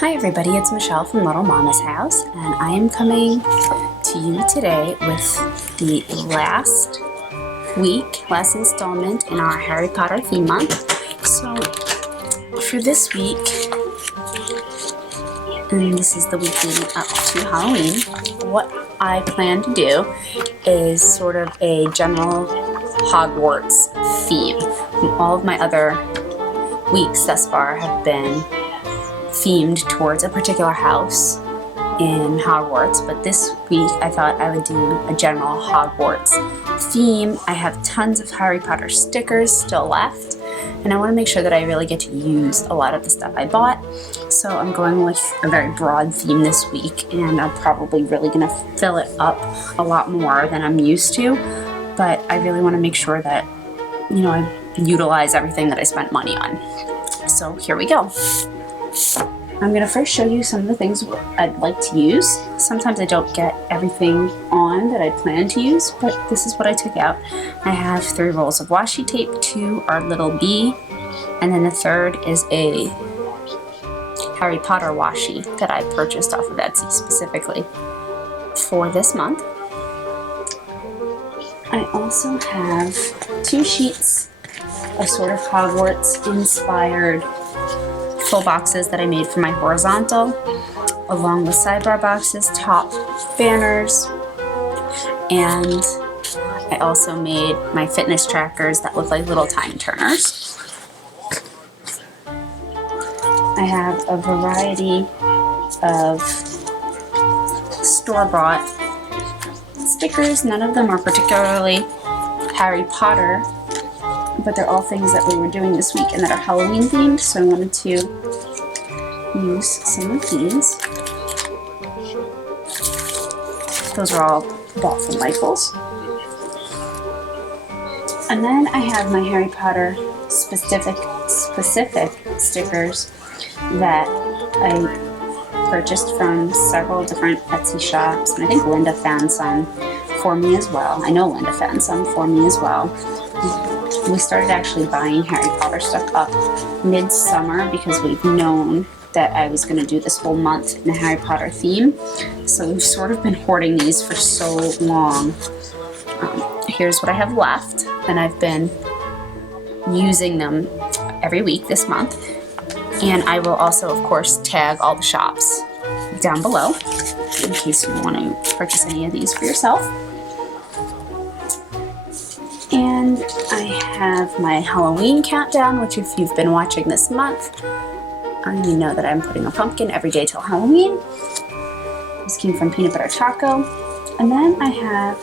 Hi everybody, it's Michelle from Little Mama's House, and I am coming to you today with the last installment in our Harry Potter theme month. So for this week, and this is the week leading up to Halloween, what I plan to do is sort of a general Hogwarts theme. All of my other weeks thus far have been themed towards a particular house in Hogwarts, but this week I thought I would do a general Hogwarts theme. I have tons of Harry Potter stickers still left, and I want to make sure that I really get to use a lot of the stuff I bought. So I'm going with a very broad theme this week, and I'm probably really going to fill it up a lot more than I'm used to, but I really want to make sure that, you know, I utilize everything that I spent money on. So here we go. I'm going to first show you some of the things I'd like to use. Sometimes I don't get everything on that I plan to use, but this is what I took out. I have 3 rolls of washi tape, 2 are little bee, and then the third is a Harry Potter washi that I purchased off of Etsy specifically for this month. I also have 2 sheets of sort of Hogwarts inspired full boxes that I made for my horizontal, along with sidebar boxes, top banners, and I also made my fitness trackers that look like little time turners. I have a variety of store-bought stickers. None of them are particularly Harry Potter, but they're all things that we were doing this week and that are Halloween themed, so I wanted to use some of these. Those are all bought from Michael's. And then I have my Harry Potter specific stickers that I purchased from several different Etsy shops, and I think Linda found some for me as well. I know Linda found some for me as well. We started actually buying Harry Potter stuff up mid-summer because we've known that I was going to do this whole month in a Harry Potter theme. So we've sort of been hoarding these for so long. Here's what I have left, and I've been using them every week this month. And I will also, of course, tag all the shops down below in case you want to purchase any of these for yourself. And I have my Halloween countdown, which if you've been watching this month, you know that I'm putting a pumpkin every day till Halloween. This came from Peanut Butter Taco. And then I have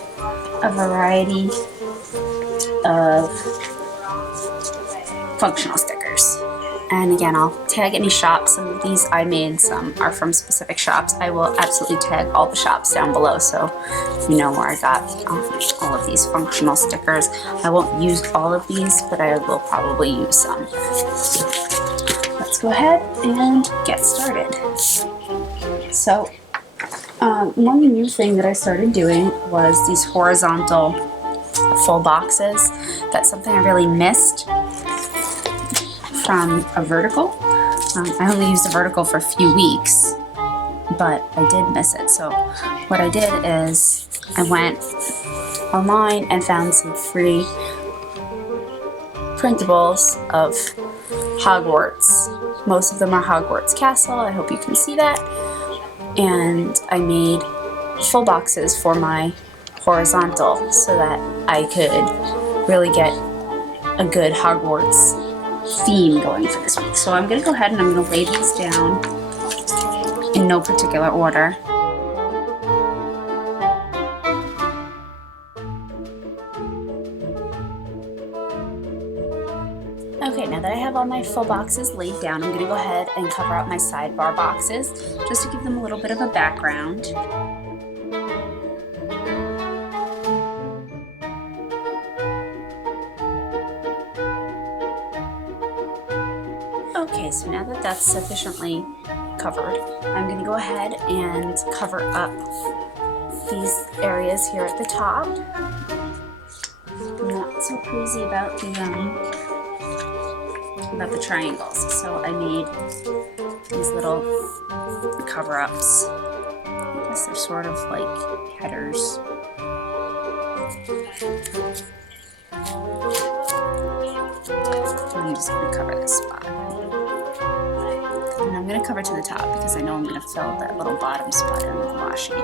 a variety of functional stickers. And again, I'll tag any shops. Some of these I made, some are from specific shops. I will absolutely tag all the shops down below so you know where I got all of these functional stickers. I won't use all of these, but I will probably use some. Let's go ahead and get started. So, one new thing that I started doing was these horizontal full boxes. That's something I really missed from a vertical. I only used a vertical for a few weeks, but I did miss it. So what I did is I went online and found some free printables of Hogwarts. Most of them are Hogwarts Castle. I hope you can see that. And I made full boxes for my horizontal so that I could really get a good Hogwarts theme going for this week. So I'm going to go ahead and I'm going to lay these down in no particular order. Okay, now that I have all my full boxes laid down, I'm going to go ahead and cover up my sidebar boxes just to give them a little bit of a background. Okay, so now that that's sufficiently covered, I'm going to go ahead and cover up these areas here at the top. I'm not so crazy about the triangles, so I made these little cover-ups. I guess they're sort of like headers. I'm just going to cover this spot. And I'm going to cover to the top because I know I'm going to fill that little bottom spot in with washi.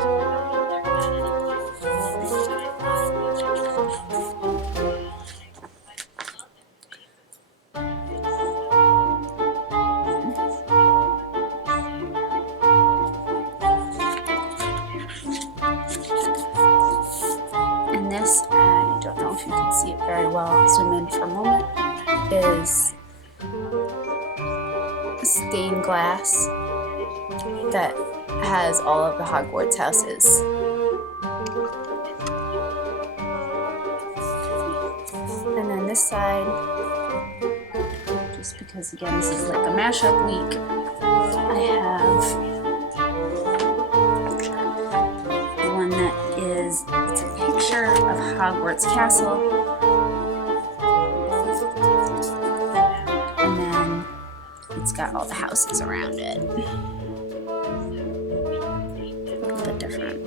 And this, I don't know if you can see it very well, I'll zoom in for a moment, is stained glass that has all of the Hogwarts houses. And then this side, just because again this is like a mashup week, I have one that is, it's a picture of Hogwarts Castle, and then it's got all the houses around it. A little bit different.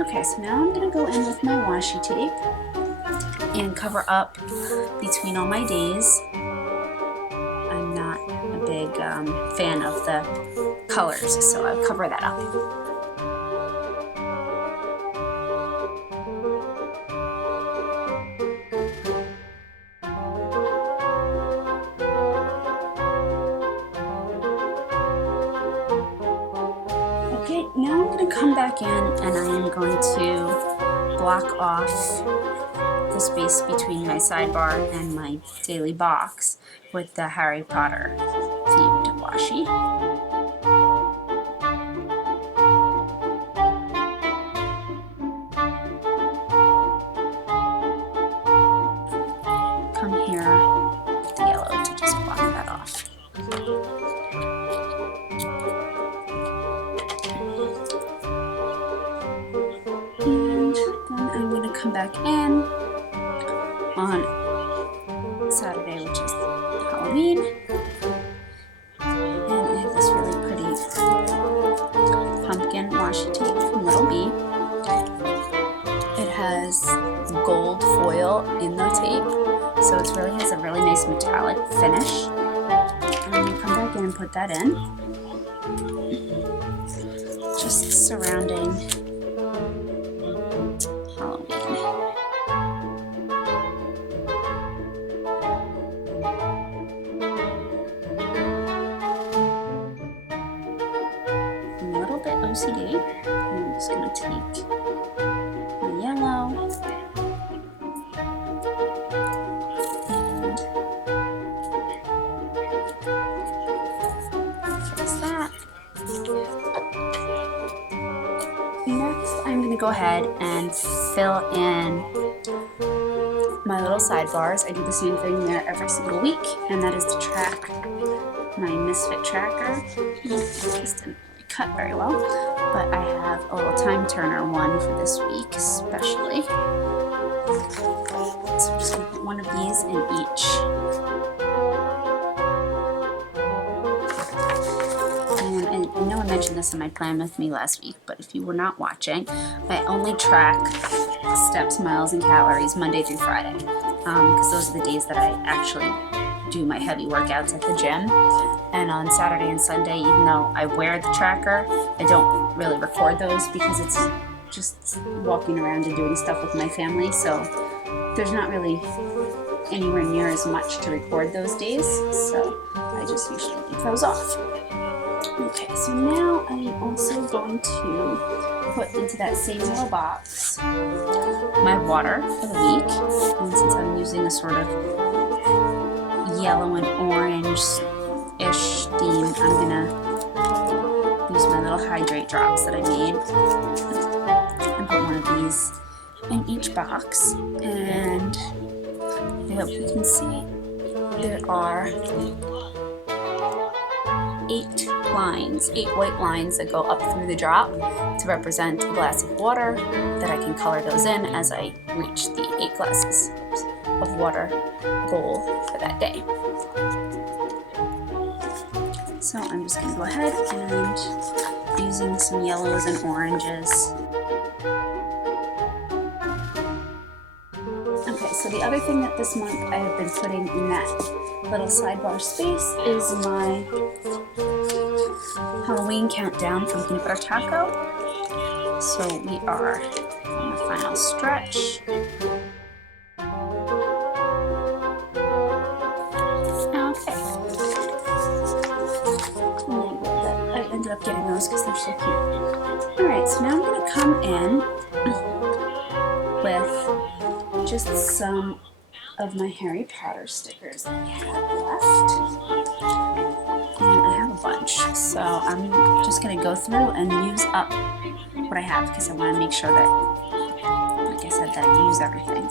Okay, so now I'm going to go in with my washi tape and cover up between all my days. I'm not a big fan of the colors, so I'll cover that up. Okay, now I'm going to come back in and I am going to block off the space between my sidebar and my daily box with the Harry Potter themed washi. Come here with the yellow to just block that off. And then I'm going to come back in on Saturday, which is Halloween, and I have this really pretty pumpkin washi tape from Little B. It has gold foil in the tape, so it really has a really nice metallic finish. And I'm going to come back in and put that in, just surrounding Halloween. I'm a little bit OCD. I'm just going to take my yellow and fix that. Next, I'm going to go ahead and fill in my little sidebars. I do the same thing there every single week, and that is to track my misfit tracker. This didn't really cut very well, but I have a little time turner one for this week especially. So I'm just going to put one of these in each. And I know I mentioned this in my plan with me last week, but if you were not watching, I only track steps, miles, and calories Monday through Friday, because those are the days that I actually do my heavy workouts at the gym. And on Saturday and Sunday, even though I wear the tracker, I don't really record those because it's just walking around and doing stuff with my family, so there's not really anywhere near as much to record those days, so I just usually leave those off. Okay, so now I'm also going to put into that same little box my water for the week, and since I'm using a sort of yellow and orange-ish theme, I'm gonna use my little hydrate drops that I made and put one of these in each box. And I hope you can see there are 8 lines, 8 white lines that go up through the drop to represent a glass of water that I can color those in as I reach the 8 glasses of water goal for that day. So I'm just going to go ahead and using some yellows and oranges. Okay, so the other thing that this month I have been putting in that little sidebar space is my Halloween countdown from Peanut Butter Taco. So we are on the final stretch. I ended up getting those because they're so cute. Alright, so now I'm going to come in with just some of my Harry Potter stickers that I have left. And I have a bunch, so I'm just going to go through and use up what I have because I want to make sure that, like I said, that I use everything.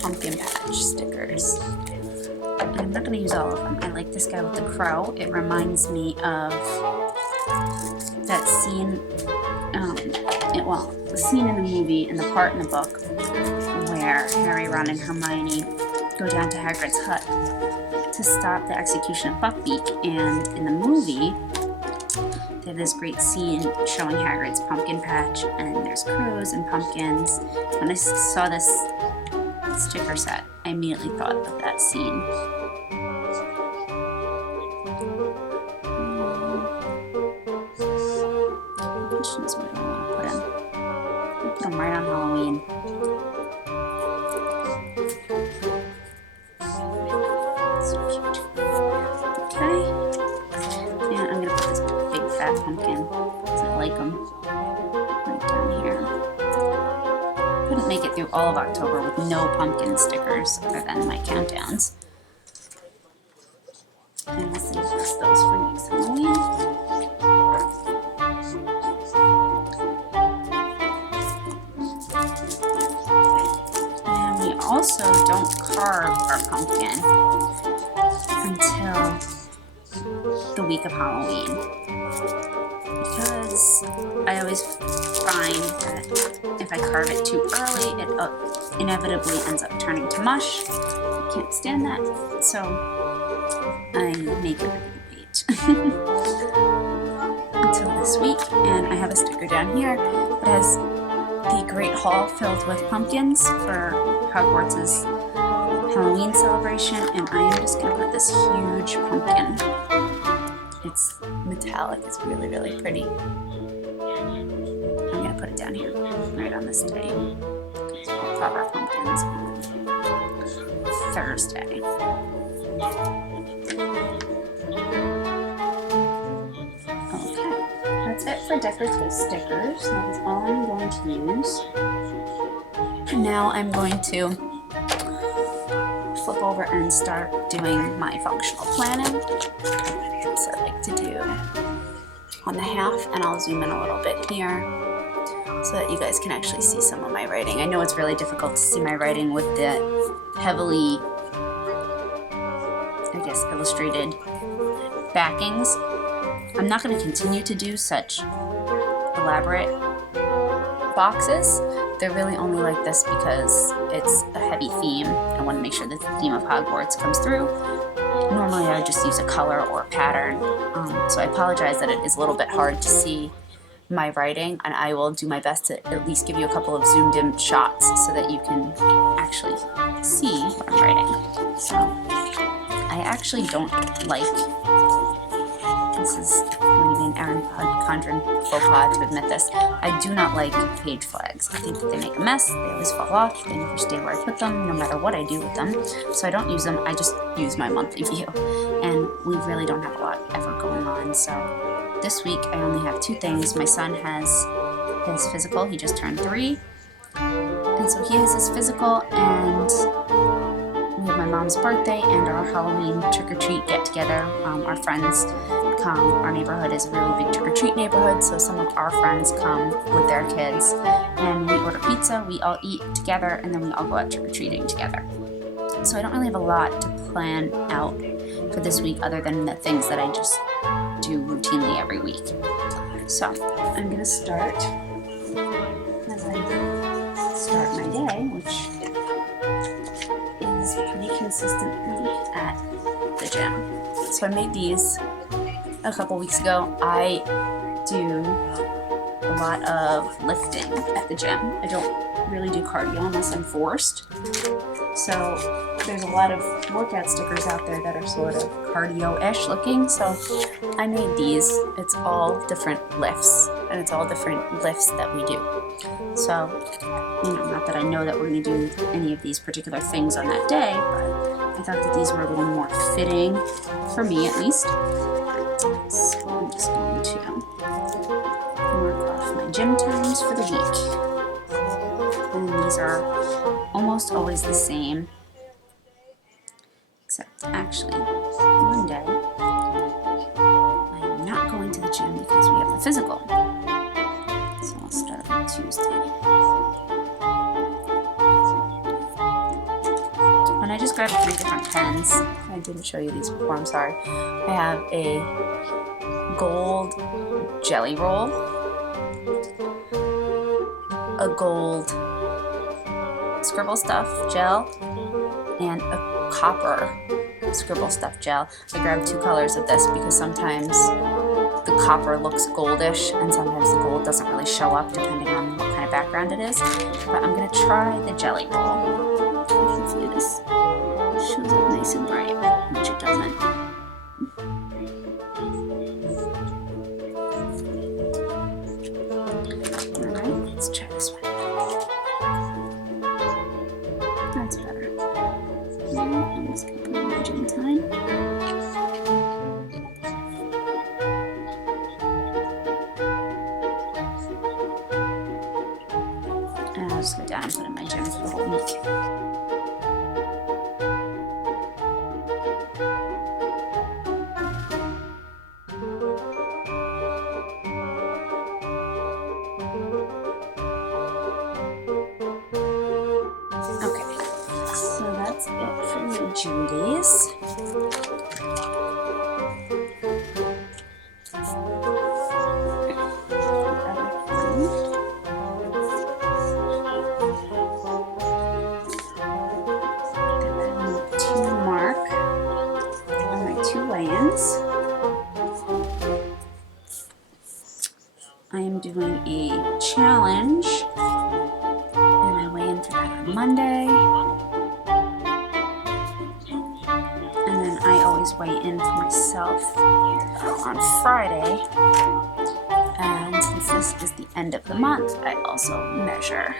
Pumpkin patch stickers. I'm not going to use all of them. I like this guy with the crow. It reminds me of that scene, the scene in the movie and the part in the book where Harry, Ron, and Hermione go down to Hagrid's hut to stop the execution of Buckbeak, and in the movie they have this great scene showing Hagrid's pumpkin patch, and there's crows and pumpkins. When I saw this sticker set, I immediately thought of that scene. Which is what I want to put in. I'll put them right on Halloween. So cute. Okay. And I'm going to put this big fat pumpkin, because I like them, right down here. Couldn't make it through all of October with no pumpkin stickers other than my countdowns. And we'll save those for next Halloween. And we also don't carve our pumpkin until the week of Halloween, because I always find that if I carve it too early, it inevitably ends up turning to mush. I can't stand that, so I make it wait until this week. And I have a sticker down here that has the Great Hall filled with pumpkins for Hogwarts' Halloween celebration, and I am just going to put this huge pumpkin. It's metallic, it's really, really pretty. I'm going to put it down here, right on this day. So we'll carve our pumpkins on Thursday. Okay, that's it for decorative stickers. That is all I'm going to use. And now I'm going to flip over and start doing my functional planning. So I like to do on the half, and I'll zoom in a little bit here so that you guys can actually see some of my writing. I know it's really difficult to see my writing with the heavily, I guess, illustrated backings. I'm not going to continue to do such elaborate boxes. They're really only like this because it's a heavy theme. I want to make sure that the theme of Hogwarts comes through. Normally I would just use a color or a pattern, so I apologize that it is a little bit hard to see my writing, and I will do my best to at least give you a couple of zoomed in shots so that you can actually see what I'm writing. So I actually don't like this is going to be an Erin Condren faux pas to admit this. I do not like page flags. I think that they make a mess, they always fall off, they never stay where I put them, no matter what I do with them. So I don't use them, I just use my monthly view. And we really don't have a lot ever going on, so this week I only have 2 things. My son has his physical, he just turned 3. And so he has his physical, and we have my mom's birthday and our Halloween trick-or-treat get-together. Our friends come. Our neighborhood is a really big trick-or-treat neighborhood, so some of our friends come with their kids, and we order pizza, we all eat together, and then we all go out trick-or-treating together. So I don't really have a lot to plan out for this week other than the things that I just do routinely every week. So I'm going to start as I start my day, which is pretty consistently at the gym. So I made these a couple weeks ago. I do a lot of lifting at the gym. I don't really do cardio unless I'm forced. So there's a lot of workout stickers out there that are sort of cardio-ish looking. So I made these. It's all different lifts, and it's all different lifts that we do. So, not that I know that we're going to do any of these particular things on that day, but I thought that these were a little more fitting, for me at least. So I'm just going to mark off my gym times for the week. And these are almost always the same, except actually one day I'm not going to the gym because we have the physical. So I'll start on Tuesday. And I just grabbed 3 different pens. I didn't show you these before, I'm sorry. I have a gold jelly roll, a gold scribble stuff gel, and a copper scribble stuff gel. I grabbed 2 colors of this because sometimes the copper looks goldish and sometimes the gold doesn't really show up depending on what kind of background it is. But I'm going to try the jelly roll. Hopefully this shows up nice and bright, which it doesn't. Alright, let's try this one. That's better. I'm just going to put in my gym time. And I'll just go down and put in my gym for the whole week. That's it for my gym days. To mark on my 2 weigh-ins. I am doing a challenge, and I weigh in for that on Monday. Weigh in for myself on Friday, and since this is the end of the month, I also measure.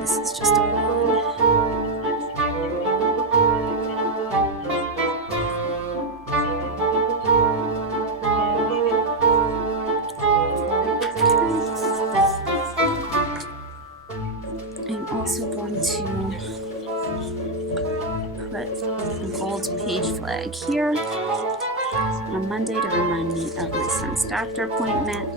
This is just a one. Also going to put a gold page flag here on Monday to remind me of my son's doctor appointment.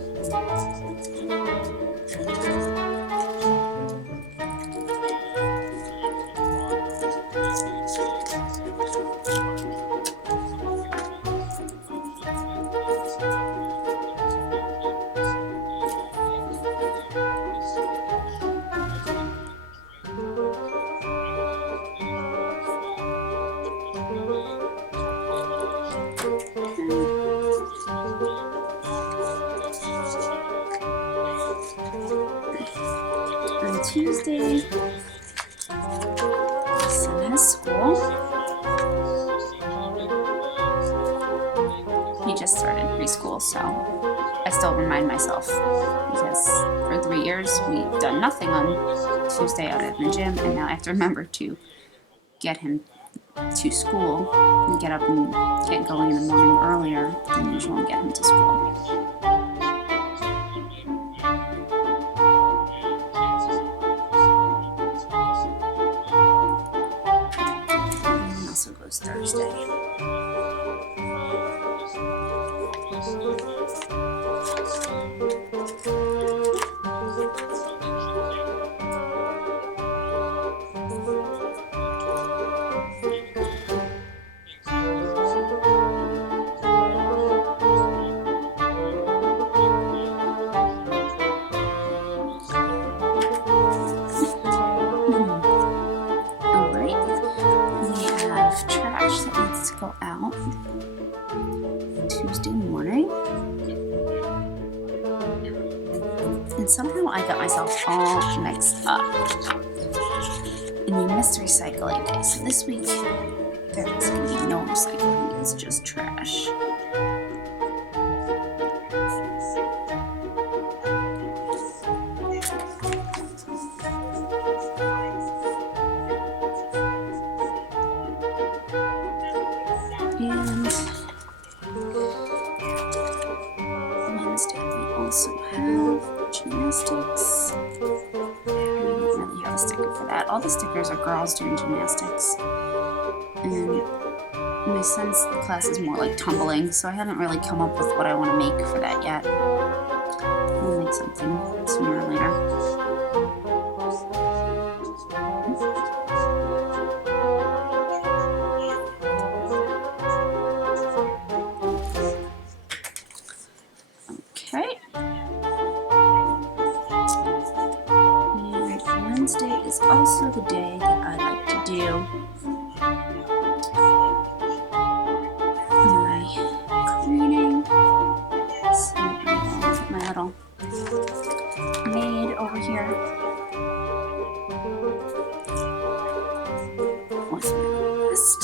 Tuesday, my son has school. He just started preschool, so I still remind myself, because for 3 years we've done nothing on Tuesday out at the gym, and now I have to remember to get him to school and get up and get going in the morning earlier than usual and get him to school. And he also goes Thursday. Go out Tuesday morning, and somehow I got myself all mixed up and we missed recycling day. So this week there's gonna be no recycling, it's just trash. And Wednesday we also have gymnastics. I don't really have a sticker for that. All the stickers are girls doing gymnastics. And my son's class is more like tumbling, so I haven't really come up with what I want to make for that yet. We'll make something sooner or later. Okay. And Wednesday is also the day that I like to do my cleaning. So I will put my little maid over here with my list.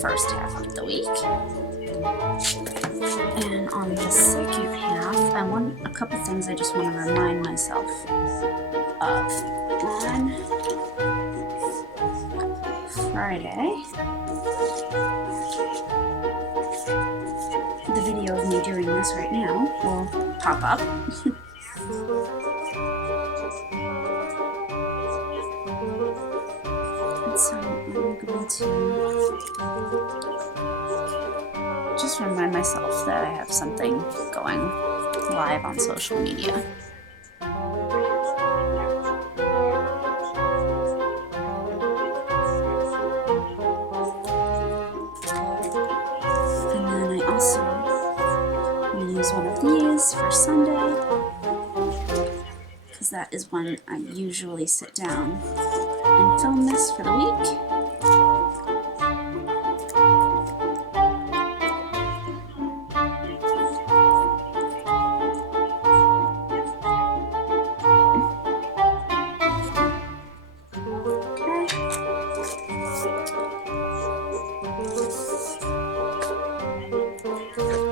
First half of the week. And on the second half, I want a couple things I just want to remind myself of. On Friday, the video of me doing this right now will pop up. So I'm going to just remind myself that I have something going live on social media. And then I also will use one of these for Sunday, because that is when I usually sit down and film this for the week.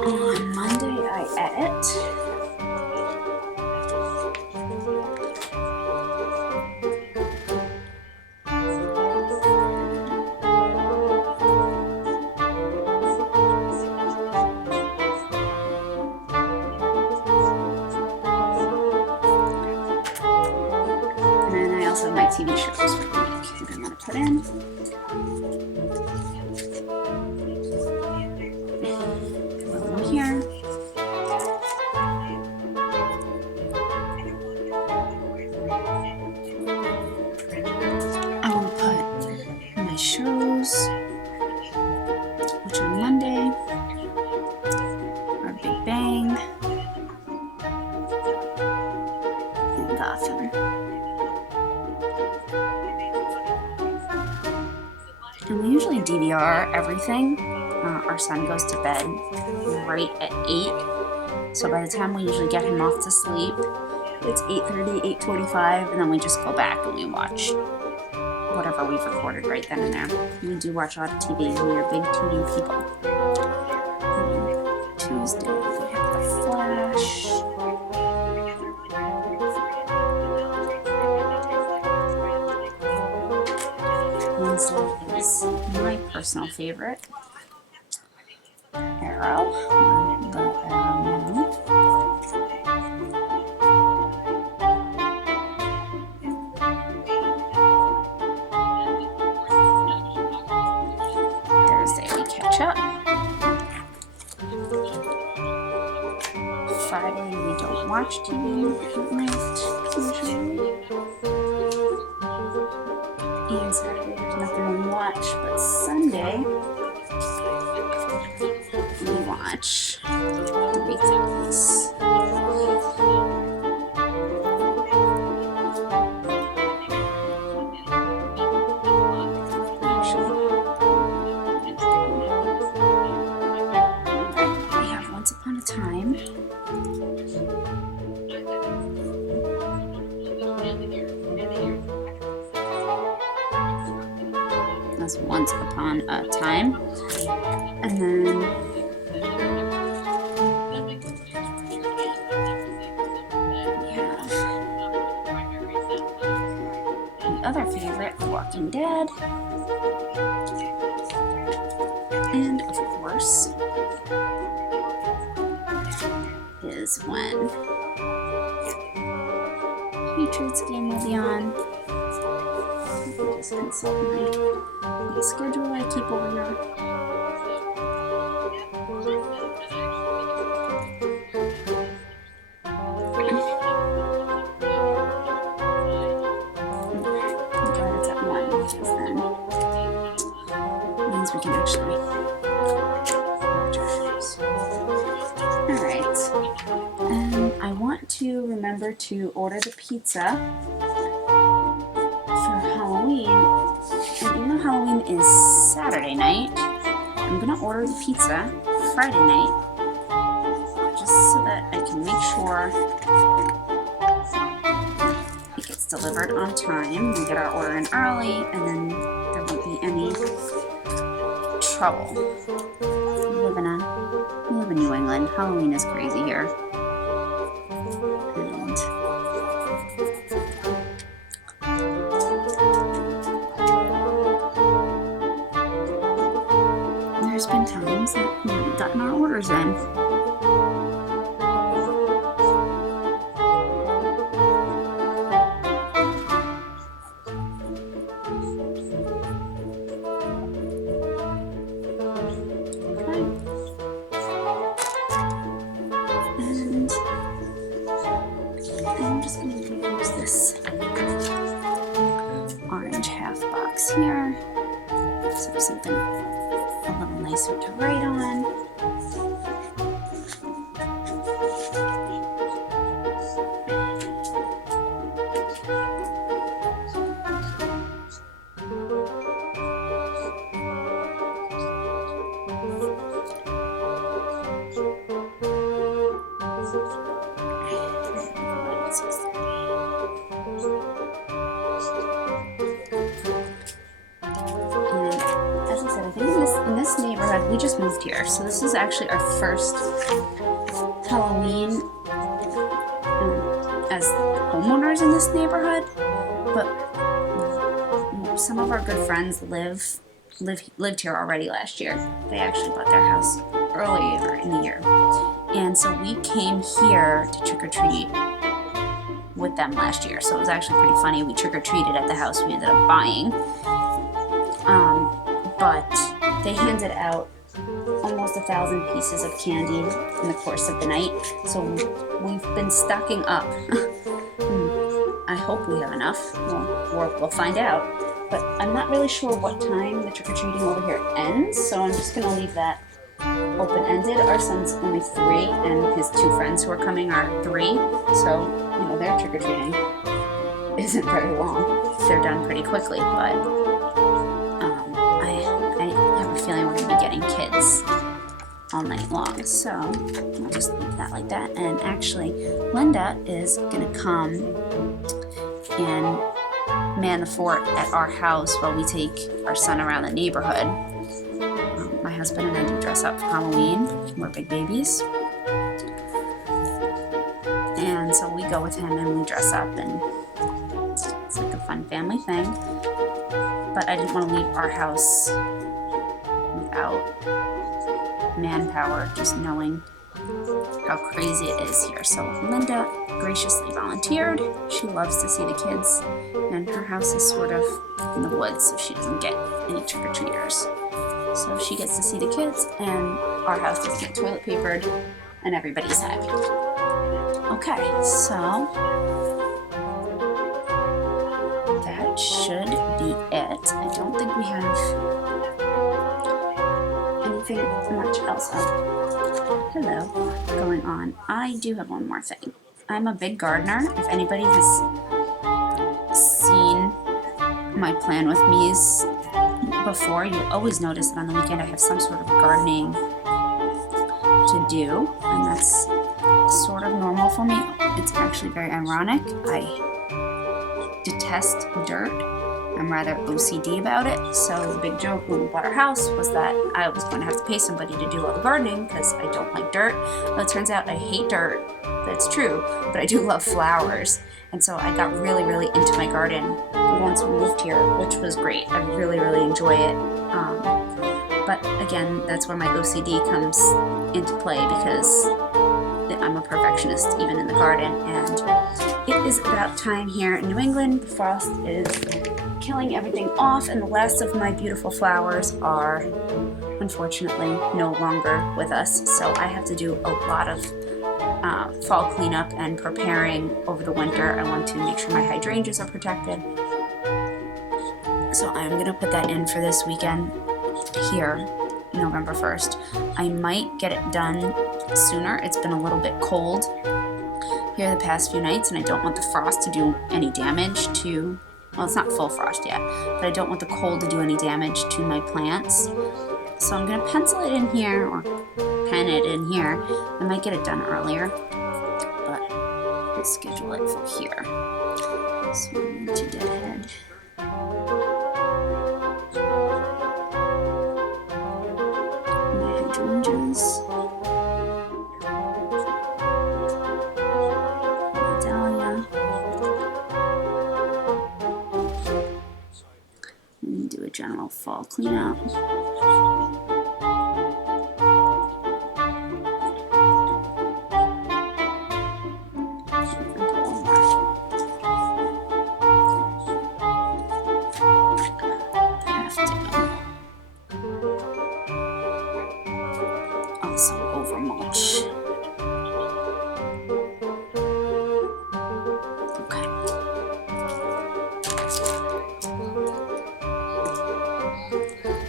On Monday I edit. DVR everything. Our son goes to bed right at 8. So by the time we usually get him off to sleep, it's 8:30, 8:45, and then we just go back and we watch whatever we've recorded right then and there. We do watch a lot of TV. We are big TV people. Tuesday, we have The Flash. Wednesday is my personal favorite, Arrow, the Arrow now. Thursday we catch up. Friday we don't watch TV at night usually. And Saturday there's nothing we watch, but Sunday we watch 3 things. We have Once Upon a Time. That's Once Upon a Time. And then we have the other favorite, The Walking Dead. And of course is when Patriots game will be on. Just consult my schedule I keep over here. I'm glad it's at 1, because then it means we can actually watch our shows. Alright. And I want to remember to order the pizza for Halloween. And even though Halloween is Saturday night, I'm gonna order the pizza Friday night, just so that I can make sure it gets delivered on time. We get our order in early, and then there won't be any trouble. We live in New England. Halloween is crazy here. There's been times that we haven't gotten our orders in. Okay. And I'm just going to use this orange half box here. So something a little nicer to write on. In this neighborhood, we just moved here, so this is actually our first Halloween as homeowners in this neighborhood. But some of our good friends lived here already last year. They actually bought their house earlier in the year, and so we came here to trick or treat with them last year. So it was actually pretty funny. We trick or treated at the house we ended up buying, but they handed out almost 1,000 pieces of candy in the course of the night, so we've been stocking up. I hope we have enough. We'll find out, but I'm not really sure what time the trick-or-treating over here ends, so I'm just going to leave that open-ended. Our son's only 3, and his 2 friends who are coming are 3, so, you know, their trick-or-treating isn't very long. They're done pretty quickly, but long. So I'll just leave that like that. And actually, Linda is gonna come and man the fort at our house while we take our son around the neighborhood. My husband and I do dress up for Halloween. We're big babies. And so we go with him and we dress up, and it's like a fun family thing. But I didn't want to leave our house without manpower, just knowing how crazy it is here. So Linda graciously volunteered. She loves to see the kids, and her house is sort of in the woods, so she doesn't get any trick-or-treaters. So she gets to see the kids, and our house does get toilet papered, and everybody's happy. Okay, so that should be it. I don't think we have anything much else going on. I do have one more thing. I'm a big gardener. If anybody has seen my plan with me's before, you always notice that on the weekend I have some sort of gardening to do, and that's sort of normal for me. It's actually very ironic. I detest dirt. I'm rather OCD about it. So the big joke when we bought our house was that I was going to have to pay somebody to do all the gardening because I don't like dirt. Well, it turns out I hate dirt. That's true, but I do love flowers. And so I got really, really into my garden once we moved here, which was great. I really, really enjoy it. But again, that's where my OCD comes into play, because I'm a perfectionist even in the garden. And it is about time here in New England. The frost is killing everything off, and the last of my beautiful flowers are unfortunately no longer with us. So I have to do a lot of fall cleanup and preparing over the winter. I want to make sure my hydrangeas are protected. So I'm gonna put that in for this weekend here, November 1st. I might get it done sooner. It's been a little bit cold here the past few nights, and I don't want the frost to do any damage to, well, it's not full frost yet, but I don't want the cold to do any damage to my plants. So I'm gonna pencil it in here, or pen it in here. I might get it done earlier, but let's schedule it for here. So we need to deadhead. My hydrangeas. Dahlia. And do a general fall cleanup.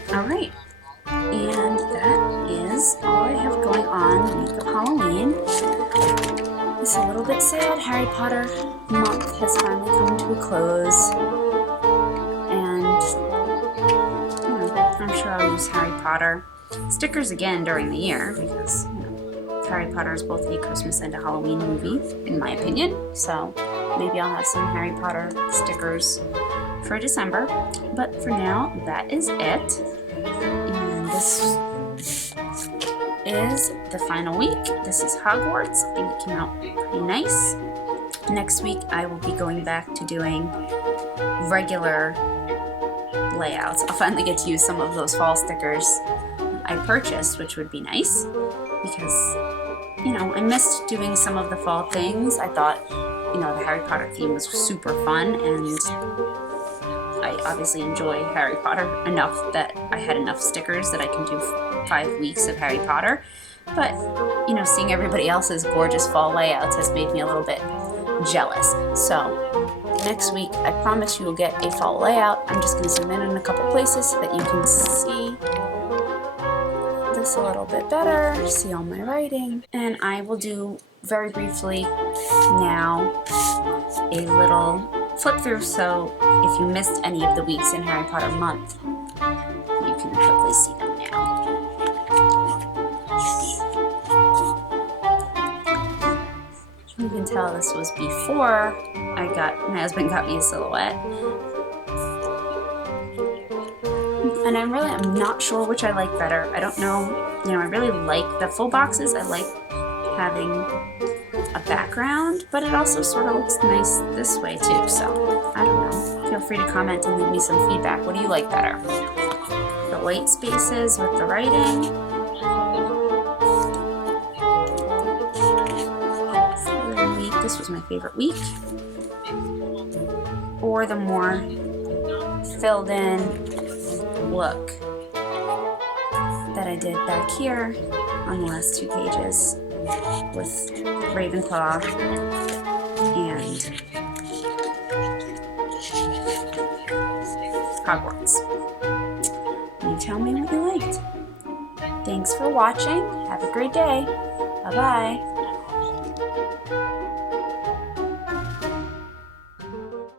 Alright, and that is all I have going on the week of Halloween. It's a little bit sad. Harry Potter month has finally come to a close, and I'm sure I'll use Harry Potter stickers again during the year, because Harry Potter is both a Christmas and a Halloween movie, in my opinion. So maybe I'll have some Harry Potter stickers for December. But for now, that is it. And this is the final week. This is Hogwarts. I think it came out pretty nice. Next week, I will be going back to doing regular layouts. I'll finally get to use some of those fall stickers I purchased, which would be nice, because I missed doing some of the fall things. I thought the Harry Potter theme was super fun, and I obviously enjoy Harry Potter enough that I had enough stickers that I can do 5 weeks of Harry Potter. But seeing everybody else's gorgeous fall layouts has made me a little bit jealous. So next week, I promise you will get a fall layout. I'm just going to zoom in a couple places so that you can see this a little bit better, see all my writing. And I will do very briefly now a little flip through, so if you missed any of the weeks in Harry Potter month, you can quickly see them now. tell this was before my husband got me a silhouette. And I'm not sure which I like better. I don't know, I really like the full boxes. I like having a background, but it also sort of looks nice this way too. So I don't know. Feel free to comment and leave me some feedback. What do you like better? The white spaces with the writing? This was my favorite week. Or the more filled in look that I did back here on the last 2 pages with Ravenclaw and Hogwarts. You tell me what you liked. Thanks for watching. Have a great day. Bye-bye.